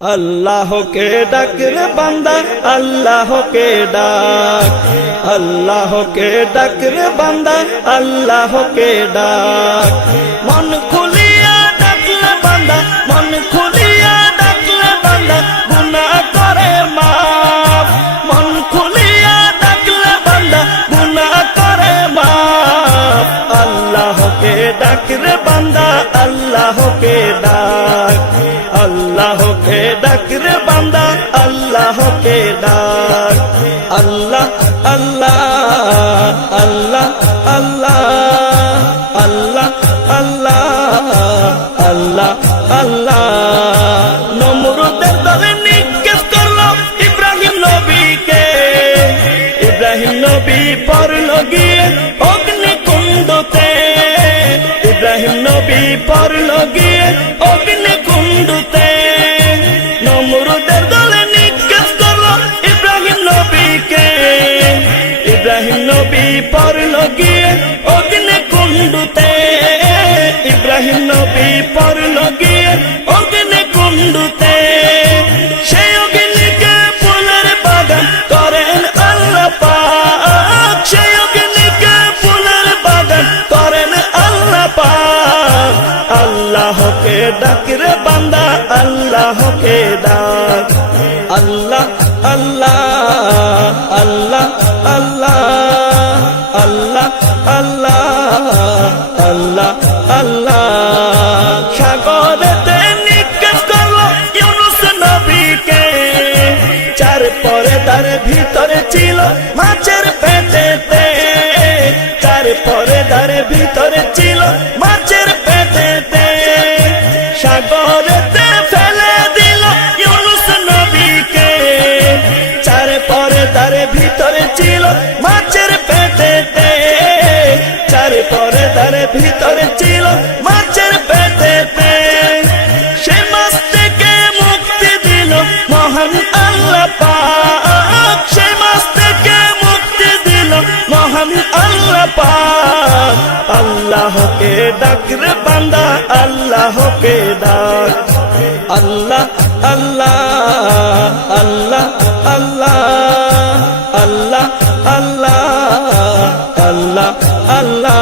अल्लाह के डाक रे बंदा अल्लाह के डाक, अल्लाह के डाक रे बंदा अल्लाह के डाक। मन खुलिया डाकले बंदा, मन खुलिया डाकले बंदा गुनाह करे माफ। मन खुलिया डाकले बंदा गुनाह करे माफ। अल्लाह के डाक रे बंदा अल्लाह के डाक, अल्लाह के डाक रे बंदा अल्लाह के डाक। अल्लाह अल्लाह अल्लाह अल्लाह अल्लाह अल्लाह अल्लाह अल्लाह। नमरूদের দলে নিক্ষেপ করলো ইব্রাহিম নবীকে, ইব্রাহিম নবী পড়ল গিয়ে অগ্নিকুণ্ডতে, ইব্রাহিম নবী পড়ল গিয়ে অগ্নিকুণ্ডতে। নমরুদের দলে নিক্ষেপ করলো ইব্রাহিম নবীকে, ইব্রাহিম নবী পড়ল গিয়ে অগ্নিকুণ্ডতে, ইব্রাহিম নবী পড়ল গিয়ে অগ্নিকুণ্ডতে। সেই অগ্নিকে ফুলের বাগান করেন আল্লাহ পাক, সেই অগ্নিকে ফুলের বাগান করেন আল্লাহ পাক। अल्लाह के डाक रे बंदा अल्लाह के डाक। अल्लाह अल्लाह अल्लाह अल्लाह अल्लाह अल्लाह अल्लाह अल्लाह। সাগরেতে নিক্ষেপ করলো ইউনুস নবীকে, চার পর্দার ভিতরে ছিল মাছের পেটেতে, চার পর্দার ভিতরে ছিল মাছের পেটেতে। সাগরেতে ফেলে দিল ইউনুস নবীকে, চার পর্দার ভিতরে ছিল মাছের পেটেতে, চার পর্দার ভিতরে ছিল মাছের পেটেতে। সে মাছ থেকে মুক্তি দিল মহান আল্লাহ পাক, সে মাছ থেকে মুক্তি দিল মহান আল্লাহ পাক। अल्लाह के डाक रे बंदा अल्लाह के डाक। अल्लाह अल्लाह अल्लाह अल्लाह अल्लाह अल्लाह अल्लाह अल्लाह।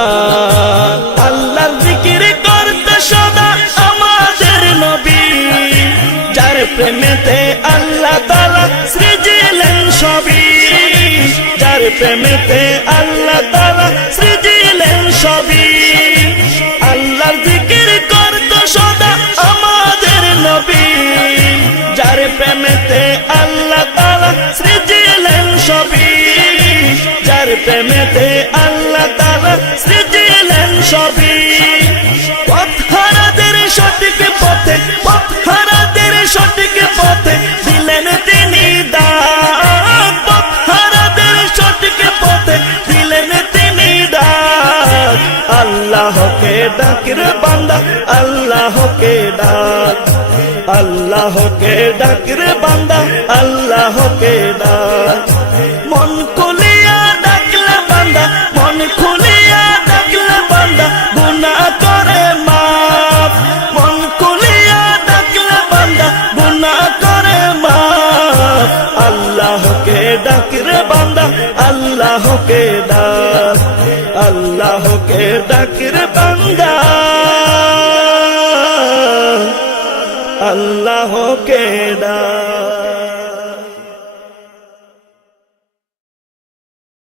अल्लाह जिकिर करते सदा আমাদের নবী, যার প্রেমেতে আল্লাহ তাআলা সৃজিলেন সবই, যার প্রেমেতে আল্লাহ তাআলা সৃজিলেন সবই। আল্লাহর জিকির করতো সদা আমাদের নবী, যার প্রেমেতে আল্লাহ তাআলা সৃজিলেন সবই, যার প্রেমেতে আল্লাহ তাআলা সৃজিলেন সবই। পথহারাদের সঠিক পথে, পথহারাদের সঠিক পথে দিলেন তিনি দান, পথহারাদের সঠিক পথে দিলেন তিনি দান। अल्लाह के डाक रे बंदा अल्लाह के डाक, अल्लाह के डाक रे बंदा अल्लाह के डाक। मन खुलिया डाकले बंदा, मन खुलिया डाकले बंदा गुनाह करे माफ। मन खुलिया डाकले बंदा गुनाह करे माफ। अल्लाह के डाक रे बंदा अल्लाह के डाक, अल्लाह के डाक रे बंदा अल्लाह के डाक।